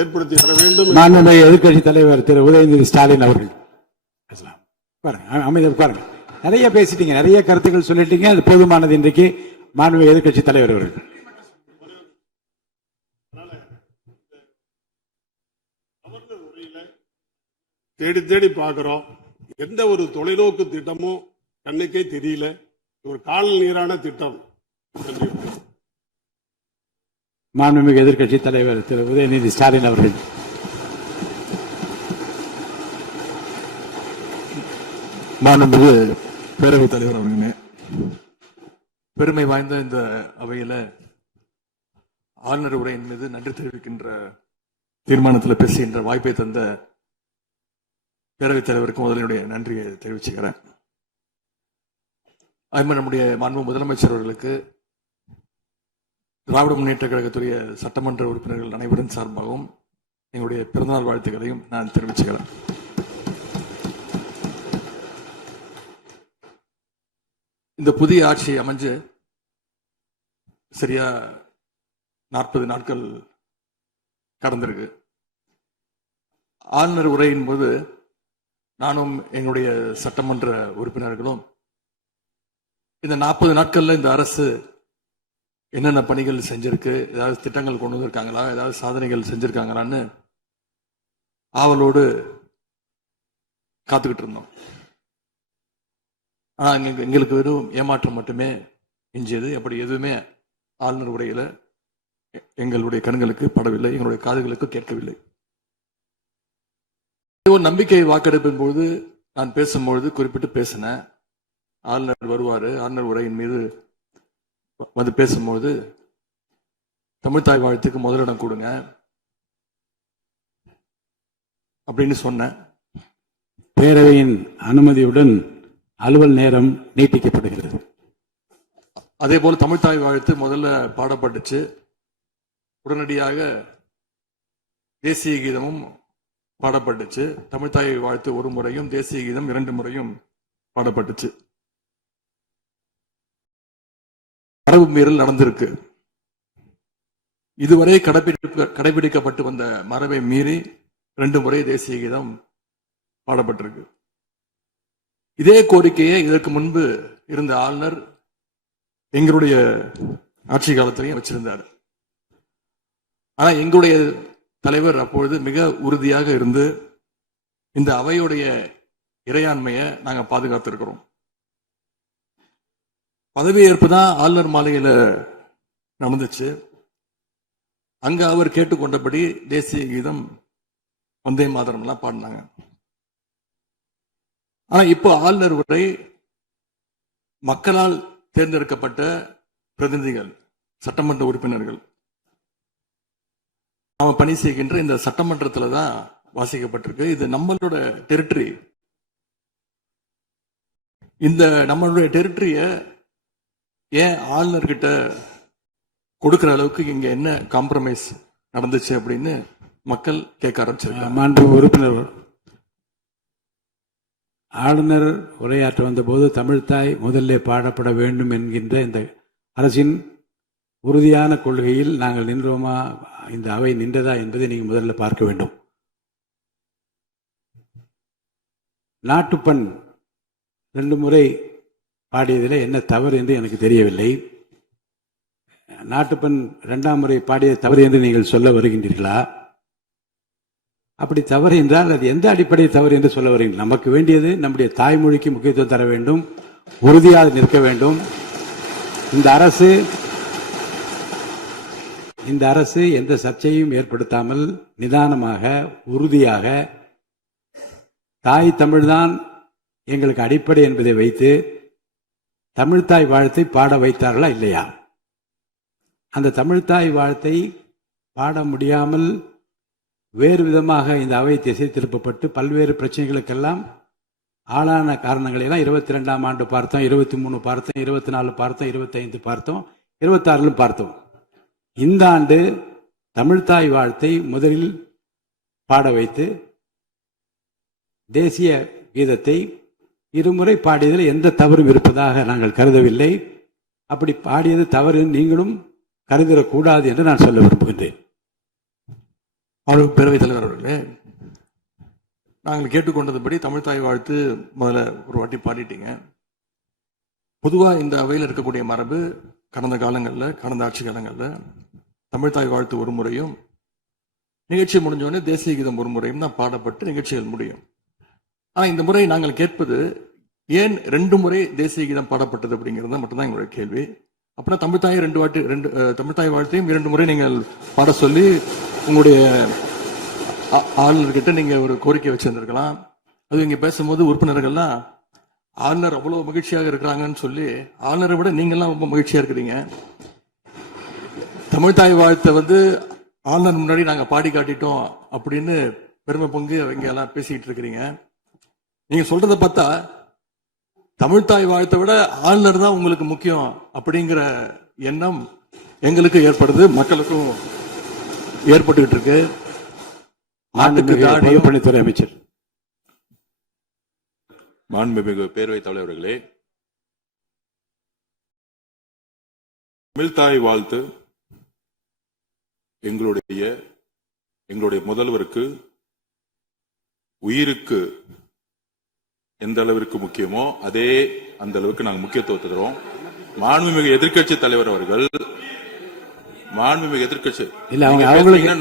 ஏற்படுத்தி தர வேண்டும். மாண்புமிகு எதிர்க்கட்சி தலைவர் திரு உதயநிதி ஸ்டாலின் அவர்கள் பேசலாம். பாருங்க, அமைதியாக பாருங்க. நிறைய பேசிட்டீங்க, நிறைய கருத்துக்கள் சொல்லிட்டீங்க, அது போதுமானது. இன்றைக்கு மாண்புமிகு எதிர்க்கட்சி தலைவர் அவர்கள் தேடி தேடி பார்க்கிறோம். எந்த ஒரு தொலைநோக்கு திட்டமும் கண்ணுக்கே தெரியல. ஒரு கால் நீரான திட்டம். மாண்புமிகு எதிர்க்கட்சி தலைவர் திரு உதயநிதி ஸ்டாலின் அவர்கள். மாண்புமிகு பேரவைத் தலைவர் அவர்களே, பெருமை வாய்ந்த இந்த அவையில ஆளுநர் உரையின் மீது நன்றி தெரிவிக்கின்ற தீர்மானத்தில் பேசுகின்ற வாய்ப்பை தந்த பேரவைத் தலைவருக்கு முதலினுடைய நன்றியை தெரிவிச்சுக்கிறேன். அதுமாதிரி நம்முடைய மாண்பு முதலமைச்சர் அவர்களுக்கு திராவிட முன்னேற்ற கழகத்துடைய சட்டமன்ற உறுப்பினர்கள் அனைவரின் சார்பாகவும் எங்களுடைய பிறந்தநாள் வாழ்த்துக்களையும் நான் தெரிவிச்சுக்கிறேன். இந்த புதிய ஆட்சி அமைஞ்சு சரியா 40 நாட்கள் கடந்திருக்கு. ஆளுநர் உரையின் போது நானும் எங்களுடைய சட்டமன்ற உறுப்பினர்களும் இந்த 40 நாட்கள்ல இந்த அரசு என்னென்ன பணிகள் செஞ்சிருக்கு, ஏதாவது திட்டங்கள் கொண்டு வந்திருக்காங்களா, ஏதாவது சாதனைகள் செஞ்சிருக்காங்களான்னு ஆவலோடு காத்துக்கிட்டு இருந்தோம். ஆனா எங்களுக்கு வெறும் ஏமாற்றம் மட்டுமே எஞ்சியது. அப்படி எதுவுமே ஆளுநர் உரையில எங்களுடைய கண்களுக்கு படவில்லை, எங்களுடைய காதுகளுக்கு கேட்கவில்லை. ஒரு நம்பிக்கை வாக்கெடுப்பின் போது நான் பேசும்பொழுது குறிப்பிட்டு பேசினேன், ஆளுநர் வருவாரு, ஆளுநர் உரையின் மீது வந்து பேசும்போது தமிழ்தாய் வாழ்த்துக்கு முதலிடம் கொடுங்க அப்படின்னு சொன்னேன். பேரவையின் அனுமதியுடன் அலுவல் நேரம் நீட்டிக்கப்படுகிறது. அதே போல தமிழ்தாய் வாழ்த்து முதல்ல பாடப்பட்டுச்சு. உடனடியாக தேசிய கீதமும் பாடப்பட்டுச்சு. தமிழ்தாய் வாழ்த்து ஒரு முறையும் தேசிய கீதம் 2 முறையும் பாடப்பட்டுச்சு. மரபு மீறல் நடந்திருக்கு. இதுவரை கடைபிடிக்கப்பட்டு வந்த மரபை மீறி 2 முறை தேசிய கீதம் பாடப்பட்டிருக்கு. இதே கோரிக்கையை இதற்கு முன்பு இருந்த ஆளுநர் எங்களுடைய ஆட்சி காலத்திலையும் வச்சிருந்தார். ஆனா எங்களுடைய தலைவர் அப்பொழுது மிக உறுதியாக இருந்து இந்த அவையுடைய இறையாண்மையை நாங்க பாதுகாத்திருக்கிறோம். பதவியேற்பு தான் ஆளுநர் மாளிகையில நடந்துச்சு. அங்க அவர் கேட்டுக்கொண்டபடி தேசிய கீதம் வந்தே மாதரம் எல்லாம் பாடினாங்க. ஆனா இப்போ ஆளுநர் உரை மக்களால் தேர்ந்தெடுக்கப்பட்ட பிரதிநிதிகள், சட்டமன்ற உறுப்பினர்கள் நாம பணி செய்கின்ற இந்த சட்டமன்றத்துல தான் வாசிக்கப்பட்டிருக்கு. இது நம்மளோட டெரிட்டரி. இந்த நம்மளுடைய டெரிட்டரிய ஏன் ஆளுநர்கிட்ட கொடுக்கிற அளவுக்கு இங்க என்ன காம்ப்ரமைஸ் நடந்துச்சு அப்படின்னு மக்கள் கேட்க ஆரம்பிச்சிருக்காங்க. மாண்பு உறுப்பினர், ஆளுநர் உரையாற்ற வந்தபோது தமிழ்தாய் முதல்ல பாடப்பட வேண்டும் என்கின்ற இந்த அரசின் உறுதியான கொள்கையில் நாங்கள் நின்றோமா, இந்த அவை நின்றதா என்பதை நீங்கள் முதல்ல பார்க்க வேண்டும். நாட்டுப்பண் 2 முறை பாடியதில் என்ன தவறு என்று எனக்கு தெரியவில்லை. நாட்டுப்பண் 2ஆம் முறை பாடிய தவறு என்று நீங்கள் சொல்ல வருகின்றீர்களா? அப்படி தவறு என்றால் அது எந்த அடிப்படை தவறு என்று சொல்ல வருகிறீர்கள்? நமக்கு வேண்டியது நம்முடைய தாய்மொழிக்கு முக்கியத்துவம் தர வேண்டும், உறுதியாக நிற்க வேண்டும். இந்த அரசு எந்த சர்ச்சையும் ஏற்படுத்தாமல் நிதானமாக உறுதியாக தாய் தமிழ்தான் எங்களுக்கு அடிப்படை என்பதை வைத்து தமிழ்தாய் வாழ்த்தை பாட வைத்தார்களா இல்லையா? அந்த தமிழ்தாய் வாழ்த்தை பாட முடியாமல் வேறு விதமாக இந்த அவை திசை திருப்பப்பட்டு பல்வேறு பிரச்சனைகளுக்கெல்லாம் ஆளான காரணங்களை எல்லாம் 22ஆம் ஆண்டு பார்த்தோம், 23 பார்த்தோம், 24 பார்த்தோம், 25 பார்த்தோம், 26 பார்த்தோம். இந்த ஆண்டு தமிழ்தாய் வாழ்த்தை முதலில் பாட வைத்து தேசிய கீதத்தை 2 முறை பாடியதில் எந்த தவறும் இருப்பதாக நாங்கள் கருதவில்லை. அப்படி பாடியது தவறு நீங்களும் கருதிடக்கூடாது என்று நான் சொல்ல விரும்புகின்றேன். பேரவைத் தலைவர் அவர்களே, நாங்கள் கேட்டுக்கொண்டதுபடி தமிழ்தாய் வாழ்த்து முதல்ல ஒரு வாட்டி பாடிட்டீங்க. பொதுவா இந்த அவையில் இருக்கக்கூடிய மரபு கடந்த காலங்களில், கடந்த ஆட்சி காலங்களில் தமிழ்தாய் வாழ்த்து ஒரு முறையும், நிகழ்ச்சி முடிஞ்சோடனே தேசிய கீதம் ஒரு முறையும் தான் பாடப்பட்டு நிகழ்ச்சிகள் முடியும். ஆனா இந்த முறை நாங்கள் கேட்பது ஏன் 2 முறை தேசிய கீதம் பாடப்பட்டது அப்படிங்கிறது மட்டும்தான் எங்களுடைய கேள்வி. அப்படின்னா தமிழ்தாய் வாழ்த்தையும் 2 முறை நீங்கள் பாட சொல்லி உங்களுடைய ஆளுநர்கிட்ட நீங்க ஒரு கோரிக்கை வச்சிருந்திருக்கலாம். அது இங்க பேசும்போது உறுப்பினர்கள்லாம் ஆளுநர் அவ்வளவு மகிழ்ச்சியாக இருக்கிறாங்கன்னு சொல்லி, ஆளுநரை விட நீங்கெல்லாம் ரொம்ப மகிழ்ச்சியா இருக்கிறீங்க. தமிழ்தாய் வாழ்த்தை ஆளுநர் முன்னாடி நாங்க பாடி காட்டிட்டோம் அப்படின்னு பெருமை பொங்கு இங்க எல்லாம் பேசிக்கிட்டு இருக்கிறீங்க. நீங்க சொல்றதை பார்த்தா தமிழ்தாய் வாழ்த்தை விட ஆளுநர் தான் உங்களுக்கு முக்கியம் அப்படிங்கிற எண்ணம் எங்களுக்கு ஏற்படுது, மக்களுக்கும் ஏற்பட்டுக்கிட்டு இருக்கு. பொதுப்பணித்துறை அமைச்சர். மாண்புமிகு பேரவைத் தலைவர்களே, தமிழ்தாய் வாழ்த்து எங்களுடைய முதல்வருக்கு உயிருக்கு எந்த அளவிற்கு முக்கியமோ அதே அந்த அளவுக்கு நாங்கள் முக்கியத்துவம் தருவோம். மாண்புமிகு எதிர்க்கட்சி தலைவர் அவர்கள்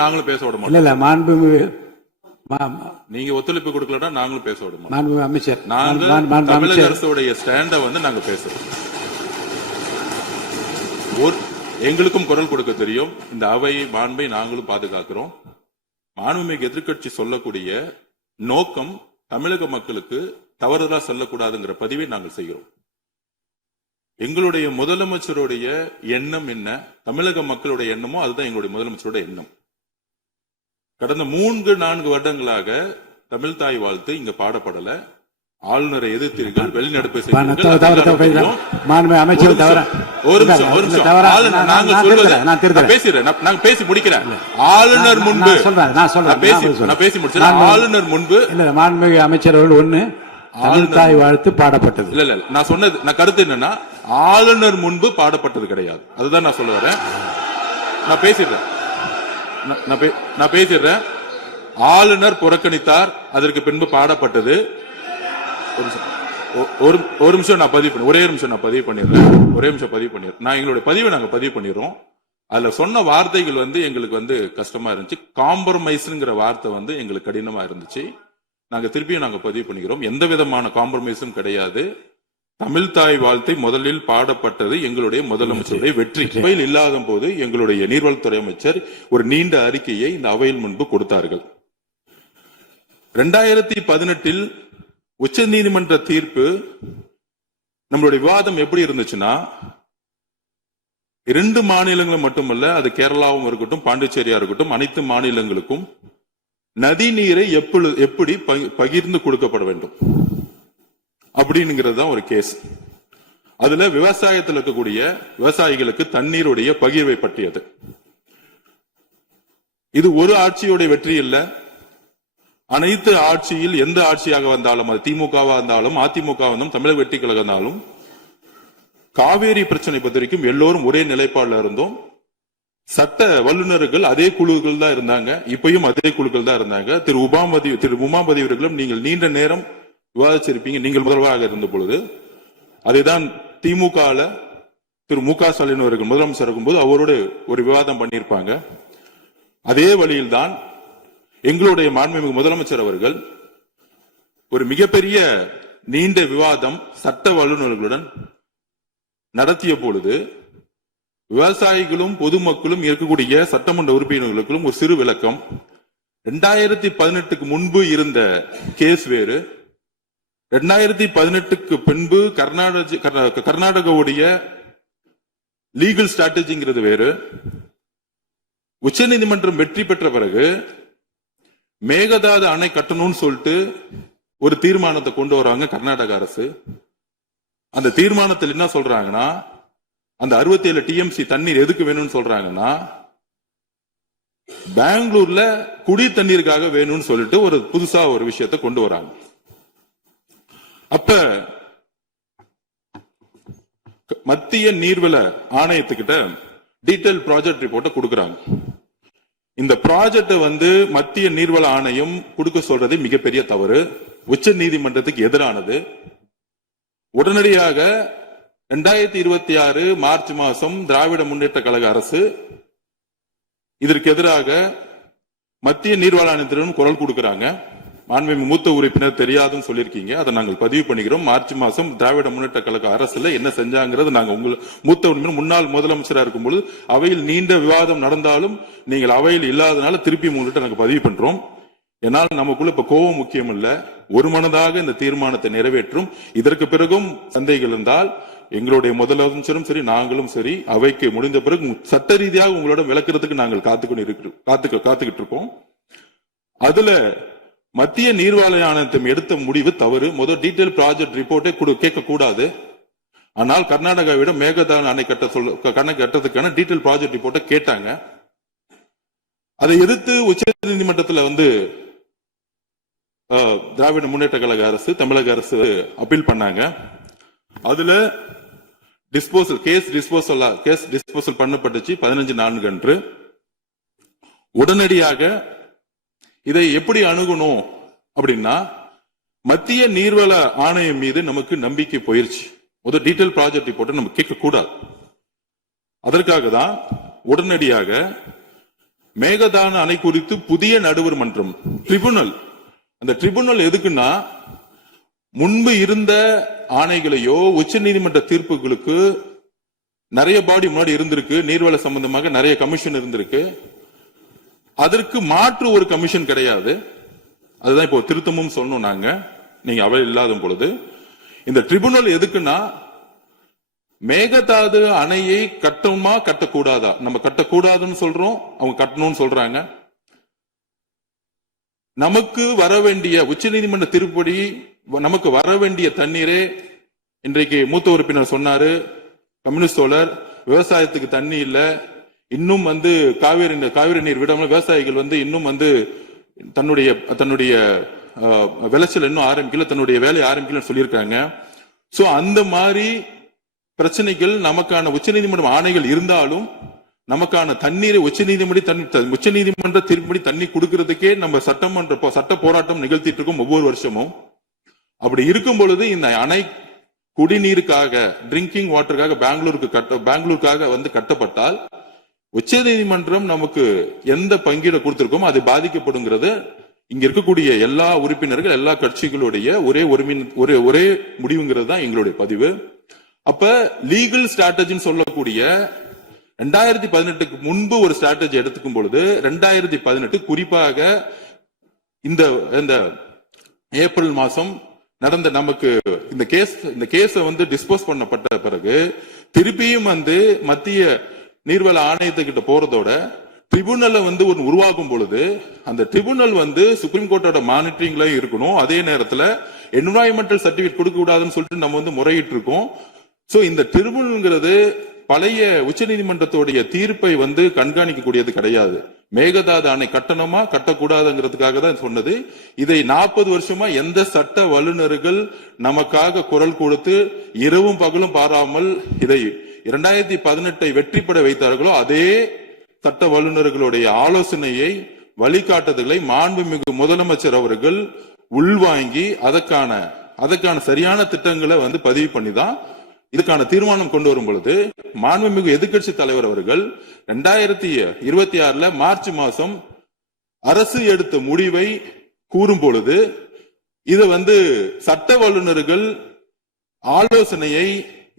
நாங்களும் பேச விட மாட்டோம். நீங்க ஒத்துழைப்பு கொடுக்கலன்னா நாங்களும் பேச விட மாட்டோம். அமைச்சர், தமிழக அரசுடைய ஸ்டாண்ட நாங்க பேசுறோம். எங்களுக்கும் குரல் கொடுக்க தெரியும். இந்த அவை மாண்பை நாங்களும் பாதுகாக்கிறோம். மாண்புமிகு எதிர்க்கட்சி சொல்லக்கூடிய நோக்கம் தமிழக மக்களுக்கு தவறுதலா சொல்லக்கூடாதுங்கிற பதிவை நாங்கள் செய்கிறோம். எங்களுடைய முதலமைச்சருடைய எண்ணம் என்ன, தமிழக மக்களுடைய எண்ணமோ அதுதான் எங்களுடைய முதலமைச்சருடைய எண்ணம். கடந்த 3-4 வருடங்களாக தமிழ்தாய் வாழ்த்து இங்க பாடப்படல. ஆளுநரை எதிர்த்தீர்கள், வெளிநடப்பு பேசி முடிக்கிறேன். ஆளுநர் முன்பு ஆளுநர் முன்பு மாண்புமிகு அமைச்சர்கள் ஒண்ணு தமிழ்தாய் வாழ்த்து பாடப்பட்டது. இல்ல நான் சொன்னது, நான் கருத்து என்னன்னா ஆளுநர் முன்பு பாடப்பட்டது கிடையாது. அதுதான் நான் சொல்ல வரேன். நான் பேசிடுறேன். ஆளுநர் புறக்கணித்தார், அதற்கு பின்பு பாடப்பட்டது. ஒரு நிமிஷம் நான் பதிவு பண்ணி, ஒரே நிமிஷம் நான் பதிவு பண்ணிடுறேன். நான் எங்களுடைய பதிவை நாங்க பதிவு பண்ணிடுறோம். அதுல சொன்ன வார்த்தைகள் எங்களுக்கு கஷ்டமா இருந்துச்சு. காம்ப்ரமைஸ்ங்கிற வார்த்தை எங்களுக்கு கடினமா இருந்துச்சு. நாங்க திருப்பியும் நாங்க பதிவு பண்ணிக்கிறோம். எந்த விதமான காம்ப்ரமைஸும் கிடையாது. தமிழ்தாய் வாழ்த்தை முதலில் பாடப்பட்டது எங்களுடைய முதலமைச்சருடைய வெற்றி. அவையில் இல்லாத போது எங்களுடைய நீர்வளத்துறை அமைச்சர் ஒரு நீண்ட அறிக்கையை இந்த அவையில் முன்பு கொடுத்தார்கள். 2018 உச்ச நீதிமன்ற தீர்ப்பு, நம்மளுடைய விவாதம் எப்படி இருந்துச்சுன்னா, 2 மாநிலங்களும் மட்டுமல்ல, அது கேரளாவும் இருக்கட்டும், பாண்டிச்சேரியா இருக்கட்டும், அனைத்து மாநிலங்களுக்கும் நதி நீரை எப்படி பகிர்ந்து கொடுக்கப்பட வேண்டும் அப்படிங்கிறது தான் ஒரு கேஸ். அதுல விவசாயத்தில் இருக்கக்கூடிய விவசாயிகளுக்கு தண்ணீருடைய பகிர்வை பற்றியது. இது ஒரு ஆட்சியுடைய வெற்றி இல்ல. அனைத்து ஆட்சியில் எந்த ஆட்சியாக வந்தாலும், அது திமுகவா இருந்தாலும், அதிமுக வந்தாலும், தமிழக வெற்றி கழகம் இருந்தாலும், காவேரி பிரச்சனை பத்திரிக்கும் எல்லோரும் ஒரே நிலைப்பாடுல இருந்தோம். சட்ட வல்லுநர்கள் அதே குழுக்கள் தான் இருந்தாங்க, இப்பயும் அதே குழுக்கள் தான் இருந்தாங்க. திரு உமாபதி அவர்களும் நீங்கள் நீண்ட நேரம் விவாதிச்சிருப்பீங்க, நீங்கள் முதல்வராக இருந்த பொழுது. அதைதான் திமுக திரு மு.க. ஸ்டாலின் அவர்கள் முதலமைச்சர் இருக்கும்போது அவரோடு ஒரு விவாதம் பண்ணியிருப்பாங்க. அதே வழியில் தான் எங்களுடைய மாண்புமிகு முதலமைச்சர் அவர்கள் ஒரு மிகப்பெரிய நீண்ட விவாதம் சட்ட வல்லுநர்களுடன் நடத்திய பொழுது விவசாயிகளும் பொதுமக்களும் இருக்கக்கூடிய சட்டமன்ற உறுப்பினர்களுக்கும் ஒரு சிறு விளக்கம். 2018க்கு முன்பு இருந்த கேஸ் வேறு, 2018க்கு பின்பு கர்நாடகாவுடைய லீகல் ஸ்ட்ராட்டஜிங்கிறது வேறு. உச்ச நீதிமன்றம் வெற்றி பெற்ற பிறகு மேகதாது அணை கட்டணும்னு சொல்லிட்டு ஒரு தீர்மானத்தை கொண்டு வராங்க கர்நாடக அரசு. அந்த தீர்மானத்தில் என்ன சொல்றாங்கன்னா, அந்த 67 டிஎம்சி தண்ணீர் எதுக்கு வேணும்னு சொல்றாங்கன்னா, பெங்களூர்ல குடி தண்ணீருக்காக வேணும்னு சொல்லிட்டு ஒரு புதுசா ஒரு விஷயத்தை கொண்டு வராங்க. அப்ப மத்திய நீர்வள ஆணையத்துக்கிட்ட டீடைல் ப்ராஜெக்ட் ரிப்போர்ட்டை கொடுக்கறாங்க. இந்த ப்ராஜெக்ட் வந்து மத்திய நீர்வள ஆணையம் கொடுக்க சொல்றது மிகப்பெரிய தவறு, உச்ச நீதிமன்றத்துக்கு எதிரானது. உடனடியாக 2026 மார்ச் மாதம் திராவிட முன்னேற்ற கழக அரசு இதற்கு எதிராக மத்திய நீர்வள ஆணையத்திடம் குரல் கொடுக்கிறாங்க. மாண்புமிகு மூத்த உறுப்பினர் தெரியாதுன்னு சொல்லியிருக்கீங்க, அதை நாங்கள் பதிவு பண்ணிக்கிறோம். மார்ச் மாதம் திராவிட முன்னேற்ற கழக அரசுல என்ன செஞ்சாங்கிறது நாங்கள் உங்கள் மூத்த உறுப்பினர் முன்னாள் முதலமைச்சராக இருக்கும்போது அவையில் நீண்ட விவாதம் நடந்தாலும் நீங்கள் அவையில் இல்லாதனால திருப்பி உங்கள்கிட்ட நாங்கள் பதிவு பண்றோம். என்னால் நமக்குள்ள இப்ப கோபம் முக்கியம் இல்ல, ஒரு மனதாக இந்த தீர்மானத்தை நிறைவேற்றும். இதற்கு பிறகும் சந்தேகங்கள் இருந்தால் எங்களுடைய முதலமைச்சரும் சரி நாங்களும் சரி அவைக்கு முடிந்த பிறகு சட்ட ரீதியாக உங்களோட விளக்குறதுக்கு நாங்கள் காத்துக்கிட்டு இருக்கோம். அதுல மத்திய நீர்வள ஆணையத்தை எடுத்த முடிவு தவறு. முதல் டீடைல் ப்ராஜெக்ட் ரிப்போர்ட்டே கேட்க கூடாது. ஆனால் கர்நாடகாவிடம் மேகதாது அணை கட்டதுக்கான டீடைல் ப்ராஜெக்ட் ரிப்போர்ட்டை கேட்டாங்க. அதை எதிர்த்து உச்ச நீதிமன்றத்தில் வந்து திராவிட முன்னேற்ற கழக அரசு தமிழக அரசு அப்பீல் பண்ணாங்க. அதுல கேஸ் டிஸ்போசல் பண்ணப்பட்டுச்சு 15/4 அன்று. உடனடியாக இதை எப்படி அணுகணும் அப்படின்னா மத்திய நீர்வள ஆணையம் மீது நமக்கு நம்பிக்கை போயிருச்சு. முதல் டீடைல் ப்ராஜெக்ட் ரிப்போர்ட் நம்ம கேட்க கூடாது. அதற்காக தான் உடனடியாக மேகதாது அணை குறித்து புதிய நடுவர் மன்றம் ட்ரிபுனல், அந்த ட்ரிபுனல் எதுக்குன்னா முன்பு இருந்த ஆணைகளையோ உச்ச நீதிமன்ற தீர்ப்புகளுக்கு நிறைய பாடி முன்னாடி இருந்திருக்கு, நீர்வள சம்பந்தமாக நிறைய கமிஷன் இருந்திருக்கு. அதற்கு மாற்று ஒரு கமிஷன் கிடையாது. அதுதான் இப்போ திருத்தமும் சொல்லணும் நாங்க, நீங்க அவை இல்லாத பொழுது. இந்த ட்ரிபுனல் எதுக்குன்னா மேகதாது அணையை கட்டணுமா கட்டக்கூடாதா, நம்ம கட்டக்கூடாதுன்னு சொல்றோம், அவங்க கட்டணும்னு சொல்றாங்க. நமக்கு வர வேண்டிய உச்ச நீதிமன்ற திருப்படி நமக்கு வர வேண்டிய தண்ணீரே இன்றைக்கு மூத்த உறுப்பினர் சொன்னாரு, கம்யூனிஸ்ட் தோழர், விவசாயத்துக்கு தண்ணி இல்ல, இன்னும் வந்து காவிரி நீர் விடாம விவசாயிகள் வந்து இன்னும் வந்து தன்னுடைய விளைச்சல் இன்னும் ஆரம்பிக்கல, தன்னுடைய வேலையை ஆரம்பிக்கல சொல்லியிருக்காங்க. சோ அந்த மாதிரி பிரச்சனைகள் நமக்கான உச்சநீதிமன்ற ஆணைகள் இருந்தாலும் நமக்கான தண்ணீரை உச்சநீதிமன்ற திருப்படி தண்ணி கொடுக்கறதுக்கே நம்ம சட்ட போராட்டம் நிகழ்த்திட்டு இருக்கோம் ஒவ்வொரு வருஷமும். அப்படி இருக்கும் பொழுது இந்த அணை குடிநீருக்காக ட்ரிங்கிங் வாட்டருக்காக பெங்களூருக்காக வந்து கட்டப்பட்டால் உச்ச நீதிமன்றம் நமக்கு எந்த பங்கீட கொடுத்திருக்கோம் அது பாதிக்கப்படுங்கிறது இங்க இருக்கக்கூடிய எல்லா உறுப்பினர்கள் எல்லா கட்சிகளுடைய ஒரே முடிவுங்கிறது தான் எங்களுடைய பதிவு. அப்ப லீகல் ஸ்ட்ராட்டஜின்னு சொல்லக்கூடிய 2018க்கு முன்பு ஒரு ஸ்ட்ராட்டஜி எடுத்துக்கும் பொழுது 2018 குறிப்பாக இந்த ஏப்ரல் மாசம் நடந்த நமக்கு இந்த கேஸ் வந்து டிஸ்போஸ் பண்ணப்பட்ட பிறகு திருப்பியும் வந்து மத்திய நீர்வள ஆணையத்துக்கிட்ட போறதோட ட்ரிபுனலை வந்து ஒரு உருவாக்கும் பொழுது அந்த ட்ரிபுனல் வந்து சுப்ரீம் கோர்ட்டோட மானிட்டரிங்ல இருக்கணும். அதே நேரத்தில் என்விரான்மெண்டல் சர்டிபிகேட் கொடுக்க கூடாதுன்னு சொல்லிட்டு நம்ம வந்து முறையிட்டு இருக்கோம். சோ இந்த ட்ரிபுனல்ங்கிறது பழைய உச்சநீதிமன்றத்துடைய தீர்ப்பை வந்து கண்காணிக்க கூடியது கிடையாது. மேகதாது அணை கட்டணமா கட்டக்கூடாதுங்கிறதுக்காக தான் சொன்னது. இதை 40 வருஷமா எந்த சட்ட வல்லுநர்கள் நமக்காக குரல் கொடுத்து இரவும் பகலும் பாராமல் இதை 2018 வெற்றி பெற வைத்தார்களோ அதே சட்ட வல்லுநர்களுடைய ஆலோசனையை வழிகாட்டுதலை மாண்புமிகு முதலமைச்சர் அவர்கள் உள்வாங்கி அதற்கான சரியான திட்டங்களை வந்து பதிவு பண்ணிதான் இதுக்கான தீர்மானம் கொண்டு வரும் பொழுது மாண்புமிகு எதிர்க்கட்சி தலைவர் அவர்கள் 2026 மார்ச் மாசம் அரசு எடுத்த முடிவை கூறும் பொழுது இது வந்து சட்ட வல்லுநர்கள் ஆலோசனையை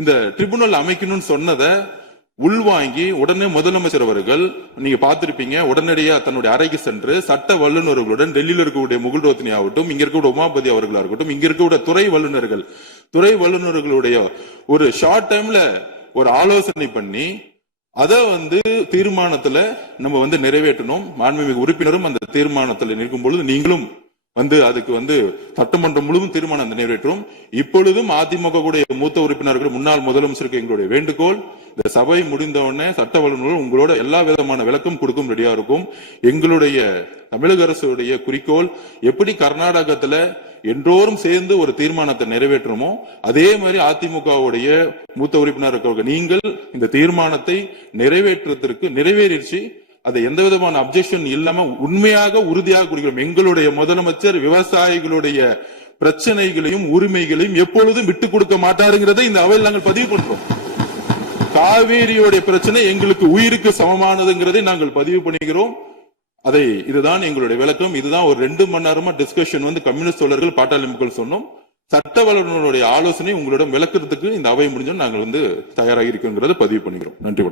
இந்த ட்ரிபுனல் அமைக்கணும்னு சொன்னதை உள்வாங்கி உடனே முதலமைச்சர் அவர்கள் நீங்க பார்த்திருப்பீங்க உடனடியா தன்னுடைய அறைக்கு சென்று சட்ட வல்லுநர்களுடன் டெல்லியில் இருக்கக்கூடிய முகுல் ரோத்னி ஆகட்டும், இங்க இருக்கக்கூடிய உமாபதி அவர்களா இருக்கட்டும், இங்க இருக்கக்கூடிய துறை வல்லுநர்களுடைய ஒரு ஷார்ட் டைம்ல ஒரு ஆலோசனை பண்ணி அதை வந்து தீர்மானத்துல நம்ம வந்து நிறைவேற்றணும். மாண்புமிகு உறுப்பினரும் அந்த தீர்மானத்தில் நிற்கும் பொழுது நீங்களும் வந்து அதுக்கு வந்து சட்டமன்றம் முழுவதும் தீர்மானம் நிறைவேற்றும். இப்பொழுதும் அதிமுக கூடிய மூத்த உறுப்பினர்கள் முன்னாள் முதலமைச்சருக்கு எங்களுடைய வேண்டுகோள், இந்த சபை முடிந்தவுடனே சட்ட வல்லுநர்கள் உங்களோட எல்லா விதமான விளக்கம் கொடுக்கும் ரெடியா இருக்கும். எங்களுடைய தமிழக அரசுடைய குறிக்கோள் எப்படி கர்நாடகத்துல என்றோரும் சேர்ந்து ஒரு தீர்மானத்தை நிறைவேற்றணுமோ அதே மாதிரி அதிமுகவுடைய மூத்த உறுப்பினர்கள் நீங்கள் இந்த தீர்மானத்தை நிறைவேறிச்சு அதை எந்த விதமான அப்ஜெக்ஷன் இல்லாம உண்மையாக உறுதியாக கொடுக்கிறோம். எங்களுடைய முதலமைச்சர் விவசாயிகளுடைய பிரச்சனைகளையும் உரிமைகளையும் எப்பொழுதும் விட்டுக் கொடுக்க மாட்டாருங்கிறதை இந்த அவையில் நாங்கள் பதிவு பண்றோம். காவேரியோடைய பிரச்சனை எங்களுக்கு உயிருக்கு சமமானதுங்கிறதை நாங்கள் பதிவு பண்ணுகிறோம். இதுதான் எங்களுடைய விளக்கம். இதுதான் ஒரு 2 மணி நேரமா டிஸ்கஷன் கம்யூனிஸ்ட் தோழர்கள் பாட்டாளி மக்கள் சொன்னோம். சட்ட வல்லுநருடைய ஆலோசனை உங்களிடம் விளக்குறதுக்கு இந்த அவை முடிஞ்சோம் நாங்கள் தயாராக இருக்கிறோங்கிறத பதிவு பண்ணிக்கிறோம். நன்றி.